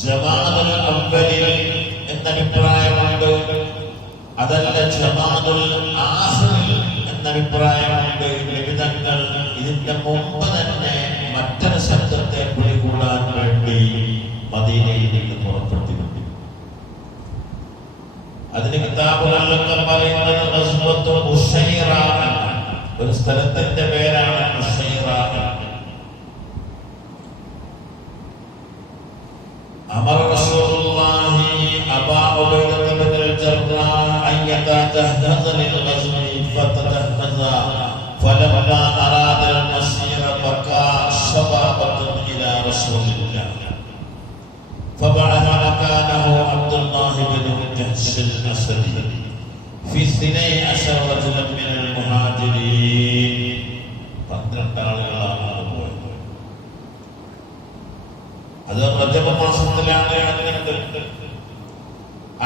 ജമാഅത്തുൽ അവ്വലിൽ എന്നഭിപ്രായമുണ്ട്, അതല്ല ജമാഅത്തുൽ ആഖിറിൽ എന്നഭിപ്രായമുണ്ട്. ലഭിതങ്ങൾ ഇതിന്റെ മുമ്പ് തന്നെ മറ്റൊരു ശബ്ദത്തെ പിടികൂടാൻ വേണ്ടി മദീനയിൽ നിന്ന് പുറപ്പെട്ടിരുന്നു. അതിന് കിതാബുകളിലൊക്കെ പറയുന്നത് ഗസ്വത്തുൽ ഉശൈറ, ഒരു സ്ഥലത്തിന്റെ പേരാണ് ഉശൈറ. അമർ റസൂലുള്ളാഹി അബാ ഉബൈദത ബിൽ ജർറാഹ് അൻ യതജഹദ ലിൽ ഗസ്വി ഫതജഹദ ഫലമ്മാ അറാദ അൽ മസീറ ബകാ ശബാബത്തുൻ ഇലാ റസൂലില്ലാഹ് فبعث مكانه عبد الله بن جحش الأسدي في 12 رجلا من المهاجرين. 12 ആളുകളാണ് പോയത്. അത് റജബ് മാസത്തിലാണ് നടന്നത്.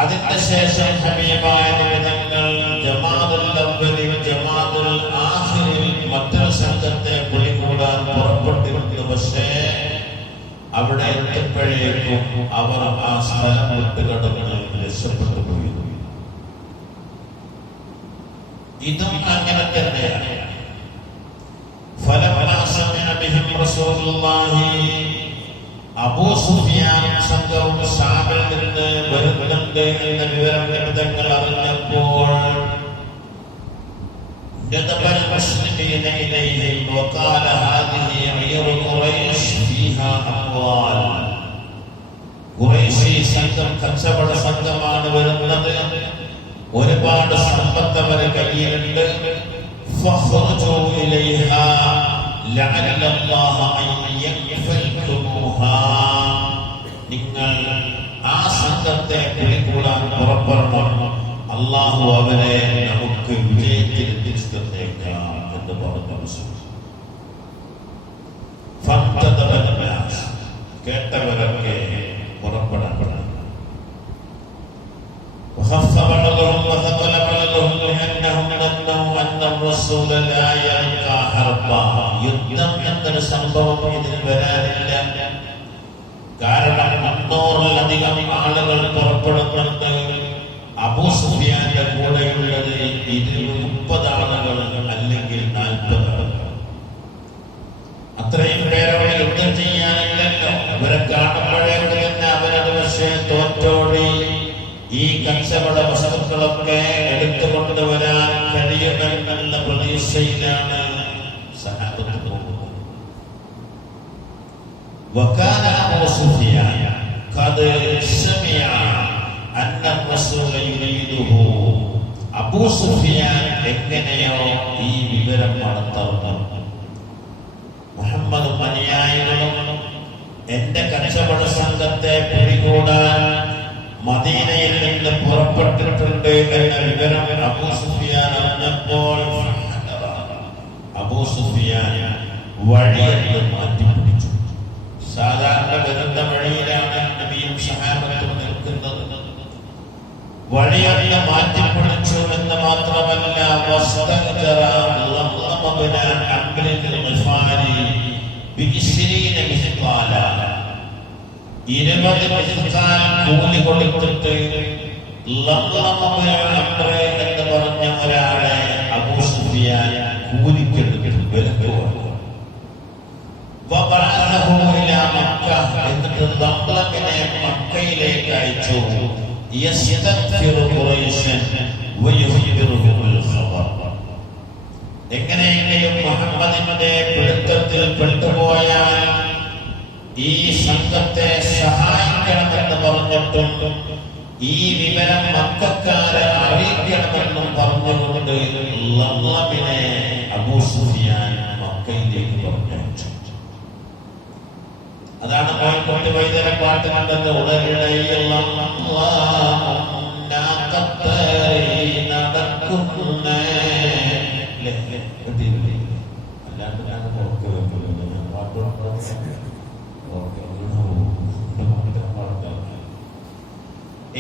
അതിന്റെ ശേഷം ഹബീബായ നബിതങ്ങൾ ജമാഅത്തുൽ അവ്വലിൽ ജമാഅത്തുൽ ആഖിറിൽ മറ്റൊരു സംഘത്തെ പിടികൂടാൻ പുറപ്പെട്ടിരുന്നു. പക്ഷേ അവിടെ എത്തിയപ്പോഴേക്കും അവർ ആ സ്ഥലം വിട്ടുകടന്ന് രക്ഷപ്പെട്ടു പോയി. ഇതും അങ്ങനെ തന്നെയാണ്. അബൂ സുഫിയാൻ സംഘവും ശാമിൽ നിന്ന് വരുന്നുണ്ട് എന്ന വിവരം നബിതങ്ങൾ അറിഞ്ഞപ്പോൾ جذب المسلمين إليهم وقال هذه عير قريش فيها أموال. ഖുറൈശി സംഘം കച്ചവട സംഘമാണ് വരുന്നത്, ഒരുപാട് സമ്പത്ത് അവരുടെ കയ്യിലുണ്ട്. فخرجوا إليها لعل الله أن يكفلكموها. നിങ്ങൾ ആ സംഘത്തെ പിടികൂടാൻ പുറപ്പെടണം, അല്ലാഹു അവരെ നമുക്ക് വിജയത്തിൽ എത്തിച്ചു തന്നേക്കാം എന്ന് പറഞ്ഞു. കേട്ടവരൊക്കെ പുറപ്പെടണം. യുദ്ധം എന്നൊരു സംഭവം ഇതിന് വരാനില്ല. കാരണം 300-ലധികം ആളുകൾ പുറപ്പെടുന്നുണ്ട്. അബൂ സുഫിയാന്റെ കൂടെയുള്ളത് 30 ആളുകൾ അല്ലെങ്കിൽ 40 ആളുകൾ. അത്രയും പേരവരെ യുദ്ധം ചെയ്യാനില്ലല്ലോ. അവരെ കാണുമ്പോഴേക്ക് തന്നെ അവരത് പക്ഷേ തോറ്റോടി ഈ കച്ചവട വസ്തുക്കളൊക്കെ എടുത്തുകൊണ്ടുവരാൻ കഴിയുമെന്നുള്ള പ്രതീക്ഷയിലാണ് സഹാബത്ത് പോകുന്നത്. വകാന അബൂ സുഫിയാൻ ഖദ് സമിഅ അന്ന റസൂല യുരീദുഹു. അബൂ സുഫിയാൻ എങ്ങനെയോ ഈ വിവരം മണത്തറിഞ്ഞു. മുഹമ്മദും അനുയായികളും എന്റെ കച്ചവട സംഘത്തെ പിടികൂടാൻ മദീനയിൽ നിന്ന് പുറപ്പെട്ടിട്ടുണ്ട് എന്ന വിവരം അബൂ സുഫിയാൻ അറിഞ്ഞപ്പോൾ അബൂ സുഫിയാൻ വഴിയെന്ന് മാറ്റിപ്പിടിച്ചു. സാധാരണ വരുന്ന വഴിയിലാണ് നബിയും സഹാബത്തും നിൽക്കുന്നത്. വഴിയൊന്ന് മാറ്റിപ്പിടിച്ചു എന്ന് മാത്രമല്ല, 20 മിസ്കാൽ കൂലി കൊടുത്തിട്ട് എന്ന് പറഞ്ഞ ഒരാളെ അബൂ സുഫിയാൻ കൂലിക്കെടുത്തിട്ട് വിലക്കുവാണ്. എന്നിട്ട് ദംളമിനെ മക്കയിലേക്ക് അയച്ചു. എങ്ങനെയെങ്കിലും മുഹമ്മദിന്റെ പിടുത്തത്തിൽ പെട്ടുപോയാൽ ഈ സംഘത്തെ സഹായിക്കണമെന്ന് പറഞ്ഞിട്ടും ഈ വിവരം മക്കക്കാരെ അറിയിക്കണമെന്നും പറഞ്ഞുകൊണ്ട് ലംലമിനെ അബൂ സുഫിയാൻ മക്കയിലേക്ക് പറഞ്ഞയച്ചു. അതാണ് കോഴിക്കോട്ട് വൈദ്യരെ പാട്ട് കണ്ടത്. ഉടലിടയിൽ നടക്കുന്നേ. അല്ലാണ്ട് ഞാൻ ഓർക്കെ വെക്കുന്നുണ്ട്. ഞാൻ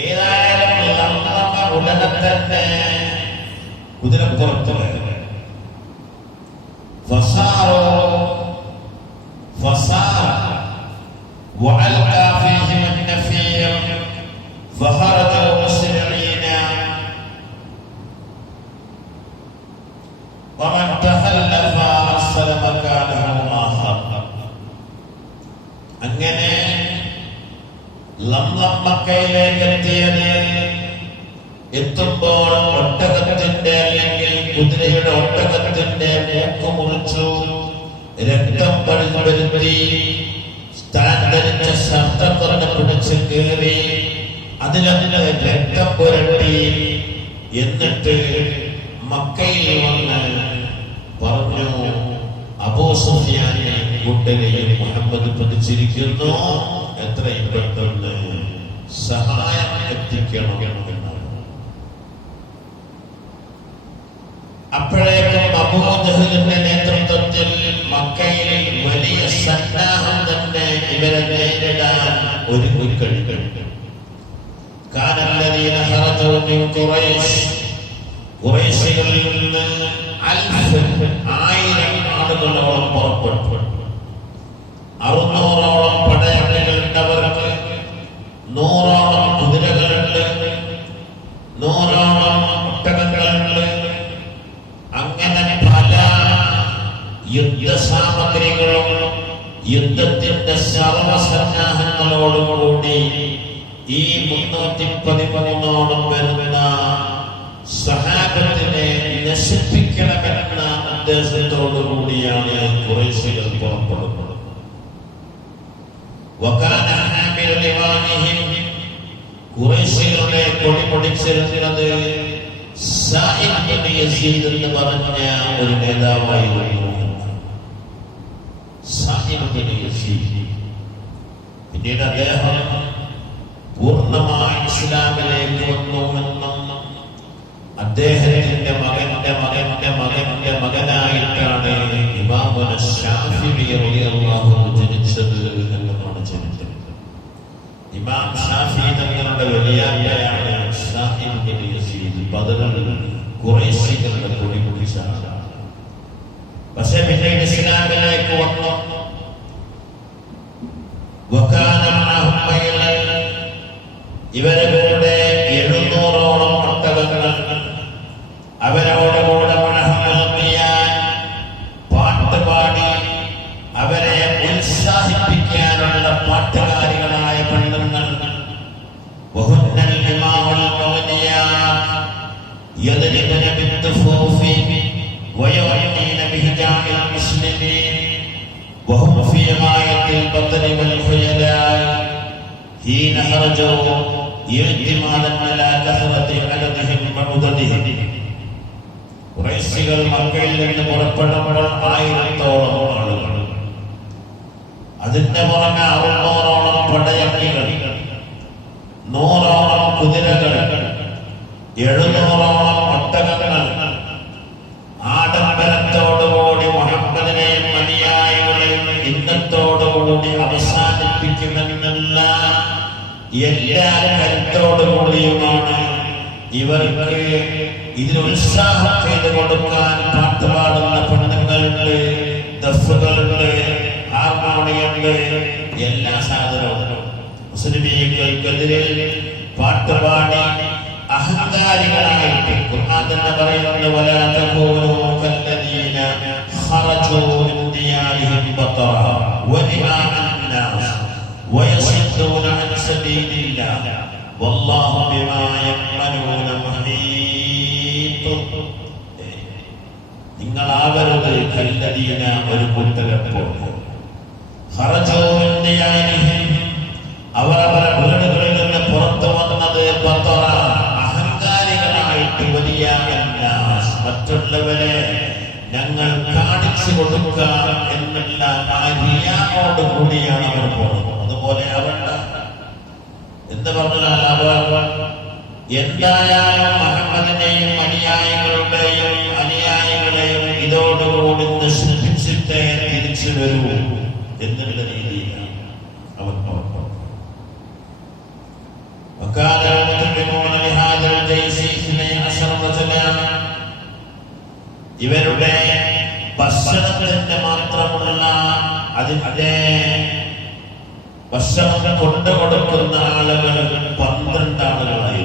ഏതായാലും ഉടനെ തന്നെ കുതിരപ്പുറത്ത് وألقى فيهم النفس മക്കയിലേക്ക് എത്തുമ്പോൾ ഒട്ടകത്തിന്റെ അല്ലെങ്കിൽ കുതിരയുടെ ഒട്ടകത്തിന്റെ മൂക്ക് മുറിച്ചു, രക്തം വരുത്തി, താൻ ധരിച്ച ശബ്ദത്തെ പിടിച്ച് കയറി അതിലതിന് രക്തം പുരട്ടി. എന്നിട്ട് മക്കയിൽ വന്ന് പറഞ്ഞു, അബൂ സുഫിയാനെ കൂട്ടുകയും മുഹമ്മദ് പതിച്ചിരിക്കുന്നു, എത്രയും പെട്ടെന്ന് സഹായം എത്തിക്കണം എന്നാണ്. അപ്പോഴേക്കും അബൂ ജഹലിന്റെ നേതൃത്വത്തിൽ മക്കയിൽ വലിയ സന്നാഹം തന്നെ ഇവരെ നേരിടാൻ ഒരുങ്ങിക്കഴിഞ്ഞു. കാനല്ലദീന ഖറജൂ മിൻ ഖുറൈശികളിൽ നിന്ന് 1000 ആളുകളോളം പുറപ്പെട്ടു. 600ഓളം പടയാളികളുണ്ട് അവർക്ക്, 100ഓളം കുതിരകളുണ്ട്, 100ഓളം ഒട്ടകങ്ങളുണ്ട്. അങ്ങനെ പല യുദ്ധസാമഗ്രികളും യുദ്ധത്തിന്റെ സർവസന്നാഹങ്ങളോടുകൂടി ഈ 313ഓളം വരുന്ന സഹാബത്തിനെ നശിപ്പിക്കണമെന്ന ഉദ്ദേശത്തോടു കൂടിയാണ് ഖുറൈശികൾ പുറപ്പെടുന്നത്. ഖുറൈശികളുടെ കൊടി പൊടിച്ചിരുന്നത് സാഇദ് ഇബ്നു യസീദ് എന്ന് പറഞ്ഞ ഒരു നേതാവായിരുന്നു. സാഇദ് ഇബ്നു യസീദ് പിന്നീട് അദ്ദേഹം പൂർണ്ണമായി ഇസ്ലാമിലേക്ക് വന്നുവെന്നും അദ്ദേഹത്തിന്റെ മകന്റെ മകന്റെ മകന്റെ മകനായിട്ടാണ് ഇമാമുന ശാഫിഈ റളിയല്ലാഹു അൻഹു ജനിച്ചത് എന്നാണ് ചരിത്രം. ഇമാം ശാഫിഈ തങ്ങളുടെ വലിയപ്പയാണ് സാഇദ് ഇബ്നു യസീദ്. ബദറിൽ ഖുറൈശികളുടെ കൊടി പിടിച്ച ആളാണ്. പക്ഷേ പിന്നീട് ഇസ്ലാമിലേക്ക് വന്നു. ഇവരുടെ 700ഓളം ഒട്ടകങ്ങൾ അവരോടുകൂടെ പാട്ടുപാടി അവരെ ഉത്സാഹിപ്പിക്കാനുള്ള പാട്ടുകാരികളായ പെണ്ണുങ്ങൾ حين خرجوا اعتمادا على كثرة عددهم وعددهم. ഖുറൈശികൾ മക്കയിൽ നിന്ന് പുറപ്പെടുമ്പോൾ 1000ഓളം ആളുകൾ, അതിന്റെ പുറമെ 600ഓളം പടയാളികൾ, 100ഓളം കുതിരകൾ, 700ഓളം ഒട്ടകങ്ങൾ. ആഡംബരത്തോടുകൂടി മുഹമ്മദിനെയും അനുയായികളെയും ഇന്നത്തോടുകൂടി അവസാനിപ്പിക്കുമെന്നുള്ള എല്ലാ കരുത്തോടുകൂടിയുമാണ് ഇവർക്ക് ഇതിന് ഉത്സാഹം ചെയ്ത് കൊടുക്കാൻ പാട്ടുപാടുന്ന പെണ്ണുങ്ങളുണ്ട്, ദഫുകളുണ്ട്, ഹാർമോണിയുണ്ട്, എല്ലാ സാധനവും. മുസ്ലിമീങ്ങൾക്കെതിരെ പാട്ടുപാടി അഹങ്കാരികളായിട്ട് ഖുർആൻ തന്നെ പറയുന്നത്, വലാ തകൂനൂ കല്ലദീന ഖറജൂ മിൻ ദിയാരിഹിം ബതറ വരിആഅൻ നാസ് വയസുദ്ദൂന അൻ സബീലില്ലാഹ് വല്ലാഹു ബിമാ യഅമലൂന മുഹീത്ത്. നിങ്ങളാവരുത് കല്ലദീന ഒരു കൂട്ടരെ പോലെ ഖറജൂ മിൻ ദിയാരിഹിം അവർ അവരുടെ വീടുകളിൽ നിന്ന് പുറത്തു വന്നത് ബതറ അഹങ്കാരികളായിട്ട്, വലിയ മറ്റുള്ളവരെ ഞങ്ങൾ കാണിച്ചു കൊടുക്കാം എന്നുള്ള റിയായോട് കൂടിയാണ് അവർ പോകുന്നത്. അതുപോലെ അവരുടെ എന്ത് പറഞ്ഞാൽ അവർ എന്തായാലും മുഹമ്മദിനെയും അനുയായികളെയും ഇതോടുകൂടി നശിപ്പിച്ചിട്ടേ തിരിച്ചു വരൂ എന്നുള്ള രീതിയിലാണ് അവർ ഇവരുടെ ഭക്ഷണത്തിന്റെ മാത്രമുള്ള അതിന്റെ ഭക്ഷണം കൊണ്ടു കൊടുക്കുന്ന ആളുകൾ 12 ആളുകളായി.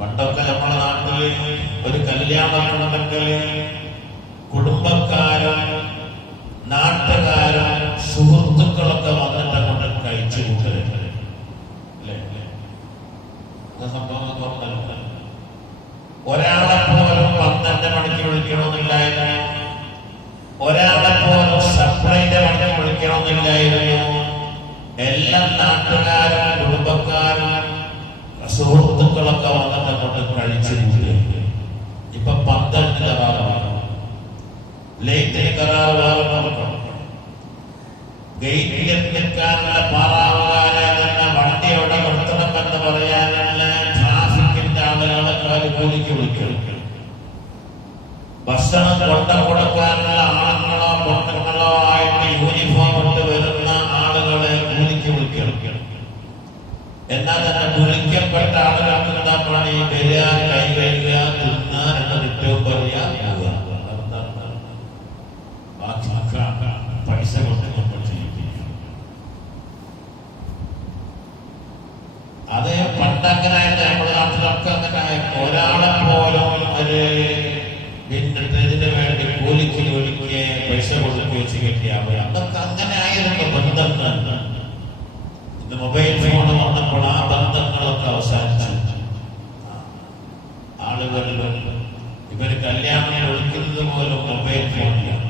പണ്ടൊക്കെ നമ്മുടെ നാട്ടില് ഒരു കല്യാണം ഉണ്ടെങ്കിൽ കുടുംബക്കാരും നാട്ടുകാരും സുഹൃത്തുക്കളൊക്കെ സംഭവം തുറന്നല്ല. ഒരാളെ പോലും 12 മണിക്ക് വിളിക്കണമെന്നില്ലായിരുന്നു, ഒരാളെ പോലും സപ്ലൈന്റെ മണിക്ക് വിളിക്കണമെന്നില്ലായിരുന്നു. എല്ലാ നാട്ടുകാരും കുടുംബക്കാരും സുഹൃത്തുക്കളൊക്കെ വന്നിട്ട് കൊണ്ട് കഴിച്ചു. ഇപ്പൊ 12 കരാറാണ്, ലേറ്റിന് കരാറ്. ഗേറ്റിൽ നിൽക്കാനുള്ള പാറാവുകാരെ തന്നെ വണ്ടിയോടെ നിർത്തണമെന്ന് പറയാനുള്ള ട്രാഫിക്കിന്റെ ആളുകളെ കൂലിക്ക് വിളിക്കും. ഭക്ഷണം കൊണ്ട കൊടുക്കാനുള്ള ആണുങ്ങളോ പെണ്ണുങ്ങളോ ആയിട്ട് യൂണിഫോം ഇട്ട് വരുന്ന ആളുകളെ കൂലിക്ക് വിളിക്കും. എന്നാൽ തന്നെ വിളിക്കപ്പെട്ട ആളുകൾക്ക് എന്താ പണി? വരിക, കൈ വരിക, തിന്നാൻ ഏറ്റവും പറയാ പൈസ കൊണ്ട് അത് പണ്ടങ്ങനായിട്ട് നമ്മുടെ നാട്ടിലൊക്കെ അങ്ങനെ ഒരാളെ പോലും ഒരു ഇതിന് വേണ്ടി കൂലിക്ക് വിളിക്കുകയോ പൈസ കൊടുക്കുകയോ ചെയ്യിക്കുക. അതൊക്കെ അങ്ങനെ ആയിരുന്നു ബന്ധങ്ങൾ. ഇന്ന് മൊബൈൽ ഫോൺ വന്നപ്പോൾ ആ ബന്ധങ്ങളൊക്കെ അവസാനിച്ചു. ആളുകൾ ഇവര് കല്യാണം വിളിക്കുന്നത് പോലും മൊബൈൽ ഫോണിലാണ്.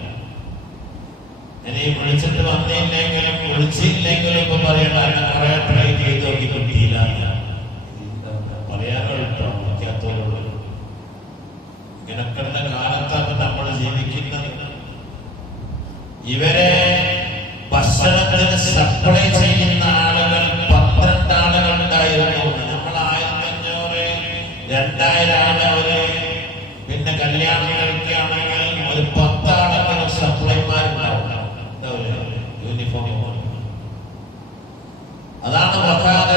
ഇനി വിളിച്ചിട്ട് വന്നില്ലെങ്കിലും വിളിച്ചില്ലെങ്കിലും ഇപ്പൊ പറയണ്ട, കുറെ ട്രൈ ചെയ്ത് നോക്കി കിട്ടിയില്ല പറയാനുണ്ടോ? വിളിക്കാത്തോളൂ. ഇങ്ങനൊക്കെയുള്ള കാലത്താണ് നമ്മൾ ജീവിക്കുന്നത്. ഇവരെ ഭക്ഷണത്തിന് സപ്ലൈ ചെയ്യുന്ന ആളുകൾ 12 ആളുകൾ ഉണ്ടായിരുന്നു. നമ്മൾ 1500 2000 ആളുകള് പിന്നെ കല്യാണം കഴിക്കുകയാണെങ്കിൽ ഒരു 10 ആളുകൾ സപ്ലൈമാരുണ്ടാവും. യൂണിഫോം അതാണ് 12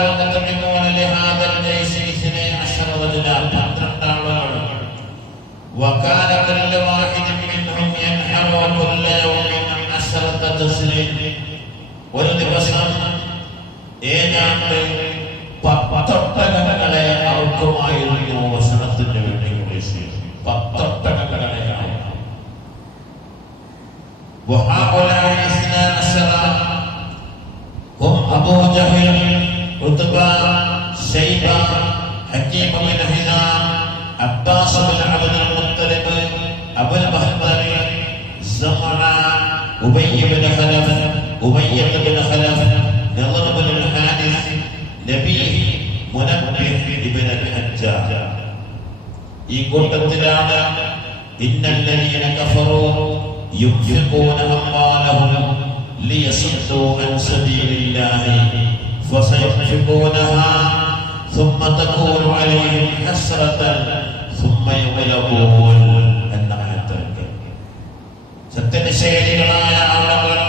ആളുകൾ. وكان كل واحد منهم ينحر كل يوم 10 تسليم. ഒരു ദിവസം ഏതാണ്ട് 10 ഒട്ടകങ്ങളെ അവർക്കുമായിരുന്നു ഭക്ഷണത്തിന് വേണ്ടി. 10 ഒട്ടകങ്ങളെ. وهؤلاء 12 هم أبو جهل عتبة شيبة حكيم بن حزام عباس بن عبد المطلب أبو البختري زمرة أبي بن خلف أمية بن خلف نضر بن الحارث نبيه منبه بن الحجاج. ഈ കൂട്ടത്തിലാണ് إن الذين كفروا ينفقون أموالهم ليصدوا عن سبيل الله فسينفقونها ثم تكون عليهم حسرة ثم يغلبون എന്നതാണ്. സത്യനിഷേധികളായ ആളുകൾ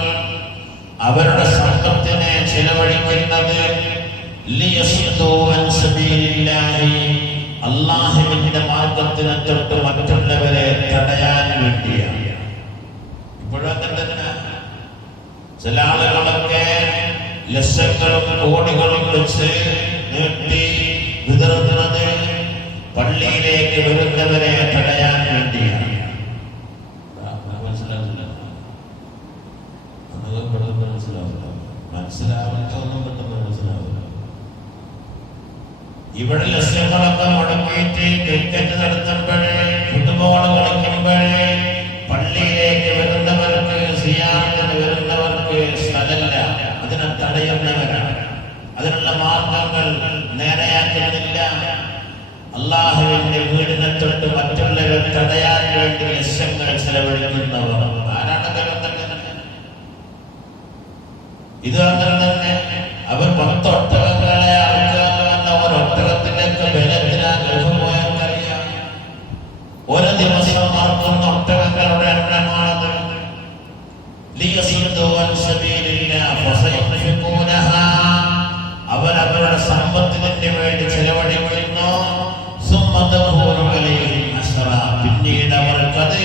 അവരുടെ സമ്പത്തിനെ ചിലവഴിക്കുന്നത് ലിയസ്ദൂ അൻ സബീലില്ലാഹി, അല്ലാഹുവിന്റെ മാർഗത്തിനെ തൊട്ട് മറ്റുള്ളവരെ തടയാൻ വേണ്ടിയാണ്. ഇപ്പോഴൊക്കെ തന്നെ ചില ആളുകളൊക്കെ ലക്ഷങ്ങളും കോടികളും വെച്ച് നീട്ടി വിതറുന്നത് പള്ളിയിലേക്ക് വരുന്നവരെ തടയാൻ വേണ്ടിയാണ്. മനസ്സിലാവുന്നതൊന്നും പെട്ടെന്ന് മനസ്സിലാവില്ല. ഇവിടെ ലക്ഷങ്ങളൊക്കെ മുടക്കിയിട്ട് ക്രിക്കറ്റ് നടത്തുമ്പോഴേ, ഫുട്ബോൾ കളിക്കുമ്പോഴേ പള്ളിയിലേക്ക് വരുന്നവർക്ക്, സിയാറത്തിന് വരുന്നവർക്ക് സ്ഥലമില്ല. അതിനെ തടയുന്നവരാണ്. അതിനുള്ള മാർഗങ്ങൾ നേരെയാക്കുന്നില്ല. അള്ളാഹുവിന്റെ വീടിനെ തൊട്ട് മറ്റുള്ളവരെ തടയാൻ വേണ്ടി ലക്ഷങ്ങൾ ചെലവഴിക്കുന്നവർ ആരാണ്? ഇത് അങ്ങനെ തന്നെ അവർ 10 ഒട്ടകങ്ങളെ അറുക്കാമെന്ന ഒരൊട്ടകത്തിലേക്ക് ബലത്തിനാ പോയാൽക്കറിയാം. ഒരു ദിവസം അറുക്കുന്ന ഒട്ടകങ്ങളുടെ എണ്ണമാണത്. അവരവരുടെ സമ്പത്തിന് വേണ്ടി ചെലവഴിക്കുന്നു. പിന്നീട് അവർക്കത്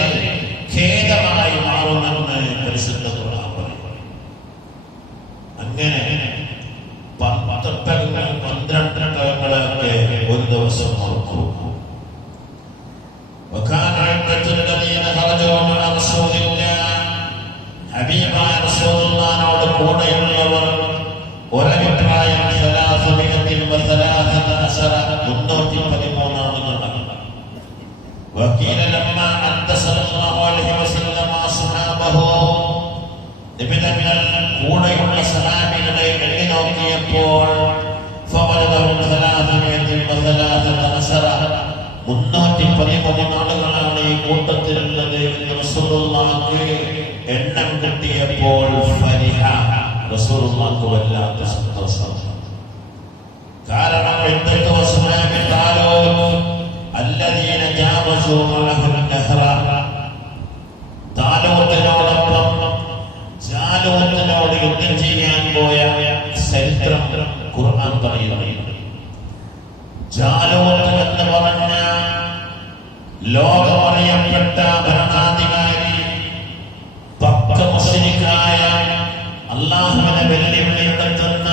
ഖേദമായി മാറുമെന്ന് പരിശുദ്ധ ഖുർആൻ പറയുന്നു. അങ്ങനെ 12 ഒട്ടകങ്ങളൊക്കെ ഒരു ദിവസം ഓർക്കും. ഹബീബായ റസൂലുള്ളാഹിനോട് കൂടെയുള്ളവർ ഒരഭിപ്രായം 313 നോക്കിയപ്പോൾ 313 ആളുകളാണ് ഈ കൂട്ടത്തിലുള്ളത് എന്ന് റസൂലുള്ളാഹിക്ക് എണ്ണം കിട്ടിയപ്പോൾ റസൂലുള്ളാഹിക്ക് വല്ലാത്ത സന്തോഷം. കാരണം الذين جاوزوا معه النهر താലൂത്തിനോടൊപ്പം ജാലൂത്തിനോട് യുദ്ധം ചെയ്യാൻ പോയ ചരിത്രം ഖുർആൻ പറയുന്നു. ജാലൂത്ത് എന്ന് പറഞ്ഞ ലോകമറിയപ്പെട്ട ഭരണാധികാരി, പക്ക മുശ്രിക്കായ, അല്ലാഹുവിനെ വെല്ലുവിളി നടത്തുന്ന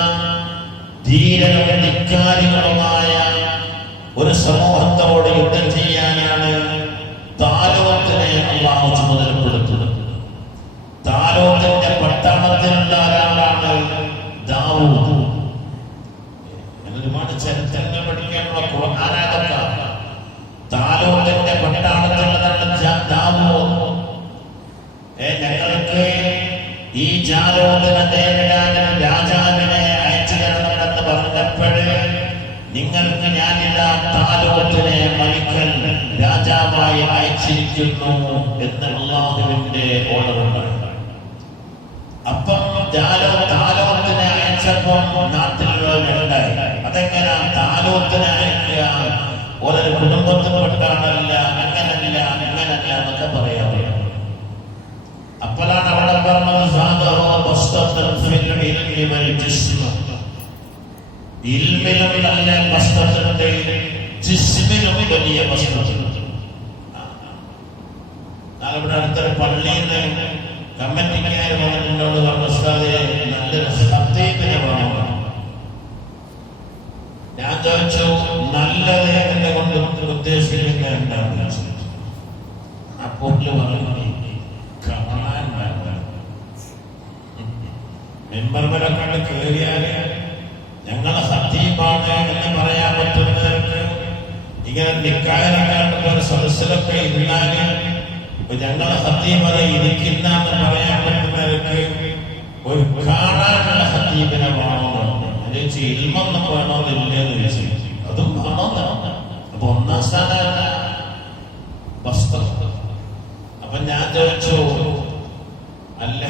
ധീരരും ധിക്കാരികളുമായ ഒരു സമൂഹത്തോട് യുദ്ധം ചെയ്യാനാണ് താലൂത്തിനെ അല്ലാഹു ചുമതലപ്പെടുത്തുന്നത്. താലൂത്തിന്റെ പട്ടണത്തിലുള്ള ഒരാളാണ് ദാവൂദ്. ഒരുപാട് ചരിത്രങ്ങൾ പഠിക്കാനുള്ള ഖുർആനായതാണ്. താലൂത്തിന്റെ പട്ടണത്തിലുള്ളതാണ് ദാവൂദ്. ഞങ്ങൾക്ക് ഈ ജാലൂത്തിനെ നേരിടാൻ രാജാവിനെ അയച്ചു തരണമെന്ന് പറഞ്ഞപ്പോഴേ നിങ്ങൾക്ക് ഞാനിതാ താലൂത്തിനെ മരിക്കൽ രാജാവായി അയച്ചിരിക്കുന്നു എന്ന് അല്ലാഹുവിന്റെ ഓർഡറുണ്ട്. അപ്പം താലൂത്തിനെ അയച്ചപ്പോൾ നാട്ടിലുണ്ടായി. അതെങ്ങനെ താലൂത്തിനെ അയക്കുക? ഓരോ കുടുംബത്തിൽപ്പെട്ടാണല്ല, അങ്ങനല്ല എന്നൊക്കെ പറയാം. അപ്പോഴാണ് അവിടെ പറഞ്ഞത് ഇൽമിലും നല്ല വസ്ത്രത്തിനുണ്ട്, ജിസ്മിലും വലിയ വസ്ത്രത്തിനുണ്ട്. ഇവിടെ അടുത്തൊരു പള്ളിയിൽ നിന്ന് കമ്മിറ്റിക്കാർ എന്നോട് പറഞ്ഞ നല്ലൊരു സത്യത്തിന് വേണം. ഞാൻ ചോദിച്ചു, നല്ലത് എന്നെ കൊണ്ട് ഉദ്ദേശിക്കുന്ന എന്താണെന്ന് ചോദിച്ചു. അപ്പോൾ പറഞ്ഞു, കാണാൻ മെമ്പർമാരൊക്കെ കയറിയാല് ഞങ്ങളെ സത്യമാണ് എന്ന് പറയാൻ പറ്റുന്നവർക്ക്, ഇങ്ങനെ നിക്കായനക്കാരുടെ പോലെ സദസ്സിലൊക്കെ ഇരുന്നാല് ഞങ്ങളെ സത്യമത ഇരിക്കുന്ന എന്ന് പറയാൻ പറ്റുന്നവർക്ക് ഒരു കാണാനുള്ള സത്യത്തിനെ വേണമെന്നുണ്ട്. ചോദിച്ചു, ഇൽമൊന്നും വേണമെന്നില്ലെന്ന് ചോദിച്ചു. അതും വേണമെന്നാണ്. അപ്പൊ ഒന്നാം സ്ഥാനം വസ്ത്രം. അപ്പൊ ഞാൻ ചോദിച്ചു, അല്ല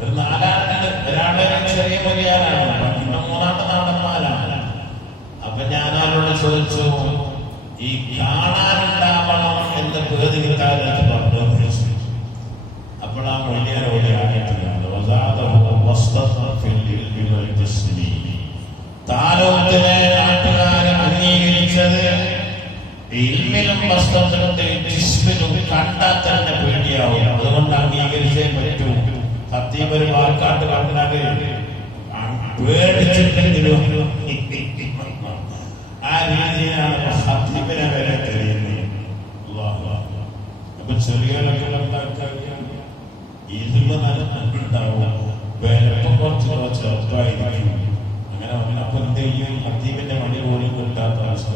ഒരു നാലാളിന് ഒരാളെ ചെറിയ വലിയാളാണ്, പിന്നെ മൂന്നാമത്തെ നാടന്മാരാണ്. അപ്പൊ ഞാൻ അവരോട് ചോദിച്ചു, ഈ കാണാനുണ്ടാവണം എന്ന് പേര് കിട്ടാനായിട്ട് പറഞ്ഞു. അപ്പോൾ ആ വലിയരോട് താലൂത്തിനെ നാട്ടുകാരെ അംഗീകരിച്ചത് ഇൽമിലും വസ്ത്രത്തിലും ജിസ്മിലും കണ്ടാൽ തന്നെ പേടിയാവും. അതുകൊണ്ട് അംഗീകരിച്ചേ പറ്റൂ. സത്യം ഒരു വാക്കാട്ട് കണ്ടാല് പേടിച്ചിട്ടെങ്കിലും ആ രീതിയിലാണ് സത്യത്തിനെ വരെ தெரியுന്നത്. അപ്പൊ ചെറിയൊക്കെ ഇരുന്ന് നല്ലുണ്ടാവും, വിലപ്പം കുറച്ച് ചെറുപ്പായിരിക്കും. അങ്ങനെ അപ്പൊ എന്ത് ചെയ്യും? സത്യത്തിന്റെ മണി പോലും കിട്ടാത്ത അവസ്ഥ.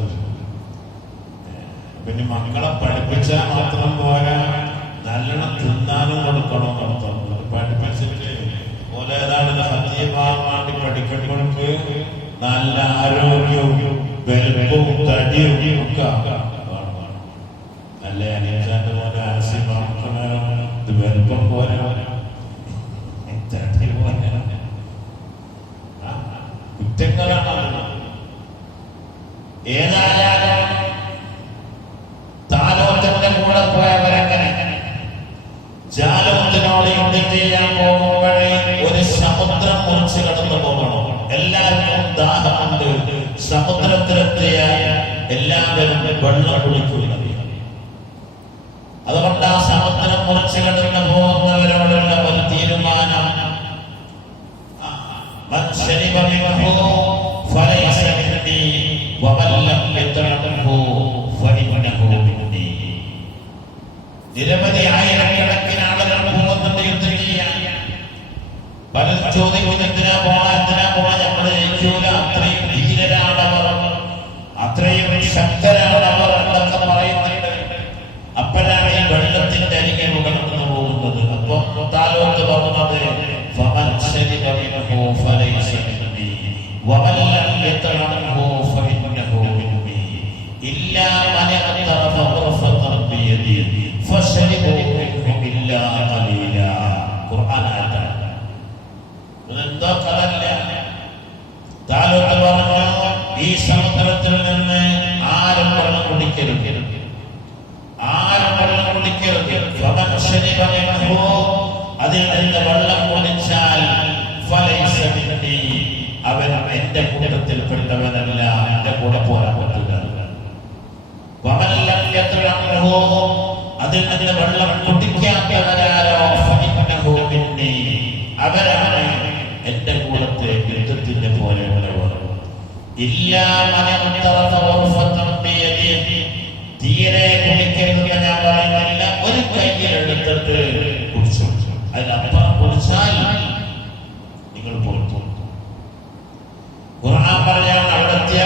പിന്നെ മക്കളെ പഠിപ്പിച്ചാൽ മാത്രം പോരാ, നല്ലോണം തിന്നാനും കൊടുക്കണം നടത്തണം. പഠിപ്പിച്ചിട്ട് പോലെ ഏതാണ് സത്യമാവാൻ വേണ്ടി പഠിക്കുമ്പോഴേക്ക് നല്ല ആരോഗ്യവും വലുപ്പവും തടിയും ഒക്കെ അല്ലേ. അനിയച്ചാന്റെ പോലെ ആശയം ഇത് വലുപ്പം പോലെ തടി പോലെ കുറ്റങ്ങളാണ്. ഏതായാലും താലൂത്തിന്റെ കൂടെ പോയവരങ്ങനെ ജാലൂത്തിനോട് യുദ്ധം ചെയ്യാൻ പോകുമ്പോഴേ ഒരു സമുദ്രം മുറിച്ച് കടന്നു പോകണം. എല്ലാവർക്കും ദാഹമുണ്ട്. സമുദ്രത്തിലെത്തിയ എല്ലാവരും വെള്ളം കുടിക്കുന്നത്. അതുകൊണ്ട് ആ സമുദ്രം മുറിച്ച് കടന്നു പോകുന്നവരോടുള്ള ഒരു തീരുമാനം, നിരവധി ആയിരക്കണക്കിന് ആളുകൾ പോകുന്നുണ്ട് യുദ്ധം ചെയ്യാൻ. പലരും ചോദിക്കും, എന്തിനാ പോണ നമ്മള് ജയിക്കൂല, അത്രയും ധീരരാണവർ, അത്രയും ശക്തരാണവർ എന്നൊക്കെ പറയുന്നുണ്ട്. അപ്പോഴാണ് ഈ വെള്ളത്തിന്റെ അരികെ കടന്നു പോകുന്നത്. അപ്പൊ താലൂത്ത് പറഞ്ഞത് ومن لم يطعمه فإنه مني إلا من اغترف غرفة بيده فشربوا منه إلا قليلا. ഖുർആൻ ആയത്താണ്. ഇതെന്തോ കടല്ല. താലൂത്ത് പറഞ്ഞു, ഈ സമുദ്രത്തിൽ നിന്ന് ആരും വെള്ളം കുടിക്കരുത്, ആരും വെള്ളം കുടിക്കരുത്. ഫമൻ ശരിബ മിൻഹു, അതിൽ നിന്ന് വെള്ളം കുടിച്ചാൽ ഫലൈസ മിന്നീ, അവൻ എന്റെ കൂട്ടത്തിൽ പെട്ടവനല്ല, എന്റെ കൂടെ പോരാൻ പറ്റില്ല. വമൻ ലം യത്അംഹു, അതിൽ നിന്ന് വെള്ളം കുടിക്കാത്തവരാരോ ഫഇന്നഹു മിന്നീ, അവരാണ് എന്റെ കൂടത്തെ യുദ്ധത്തിന്റെ പോലെയുള്ളവർ. ഇല്ലാ മൻ യഖ്തറഫ ഗർഫതൻ ബിയദിഹി, തീരെ കുടിക്കരുതെന്ന് ഞാൻ പറയുന്നില്ല, ഒരു കൈയിലെടുത്തിട്ട് കുടിച്ചു, അതിനപ്പുറം കുടിച്ചാൽ നിങ്ങൾ പുറത്തു. ഖുർആൻ പറയാണ്, അവിടുത്തെ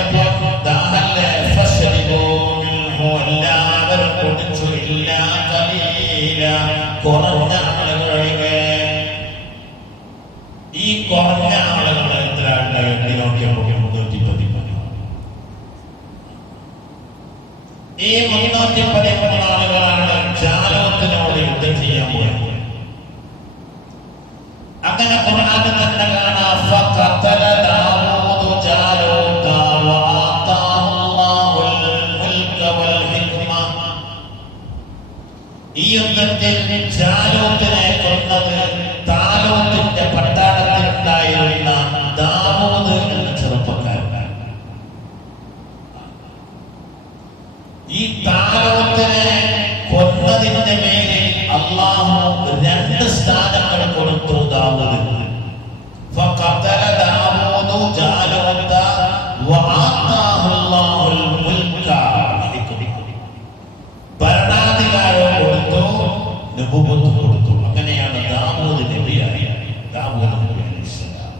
ദാഹല്ലേ ഫശ്രിബൂ മിൻഹു, എല്ലാവരും കുടിച്ചു, ഇല്ലാ ഖലീല, കുറഞ്ഞ ആളുകളൊഴികെ. ഈ കുറഞ്ഞ ആളുകൾ എത്ര ആളുടെ എണ്ണി നോക്കിയപ്പോൾ 313. ഈ 313 ആളുകളാണ് ജാലൂത്തിനോട് യുദ്ധം ചെയ്യാൻ പോയത്. അങ്ങനെ ഖുർആനിൽ തന്നെ കാണാം, ഫഖതല ദാവൂദു ജാലൂത വആതാഹു അല്ലാഹുൽ മുൽക വൽ ഹിക്മ. ഈ യുദ്ധത്തിൽ ജാലൂത്തിനെ കൊന്നത് താലൂത്തിന്റെ പട്ടാളത്തിലുണ്ടായിരുന്ന ദാവൂദ് എന്ന ചെറുപ്പക്കാരൻ. ഈ താലൂത്തിനെ കൊന്നതിന്റെ മേലിൽ അല്ലാഹു 2 സ്ഥാനങ്ങൾ കൊടുത്തു ദാവൂദിന്. ഫഖതല ദാവൂദു ജാലൂത വആതാഹു അല്ലാഹുൽ മുൽക വൽ ഹിക്മ. ഭരണാധികാരം കൊടുത്തു, നബുവത്ത് കൊടുത്തു. അങ്ങനെയാണ് ദാവൂദ് നബിയായി. ദാവൂദ് നബി അലൈഹിസ്സലാം.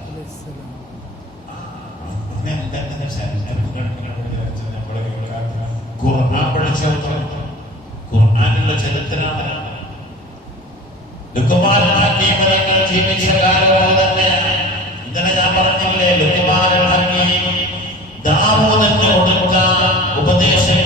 ഖുർആൻ പഠിച്ച ഖുർആനിലുള്ള ചരിത്രമാണ്. ലുഖ്മാൻ ഹക്കീം തങ്ങൾ ജീവിച്ച കാലം തന്നെയാണ്. ഇന്നലെ ഞാൻ പറഞ്ഞില്ലേ, ലുഖ്മാൻ ഹക്കീം ദാവൂദിന് കൊടുത്ത ഉപദേശം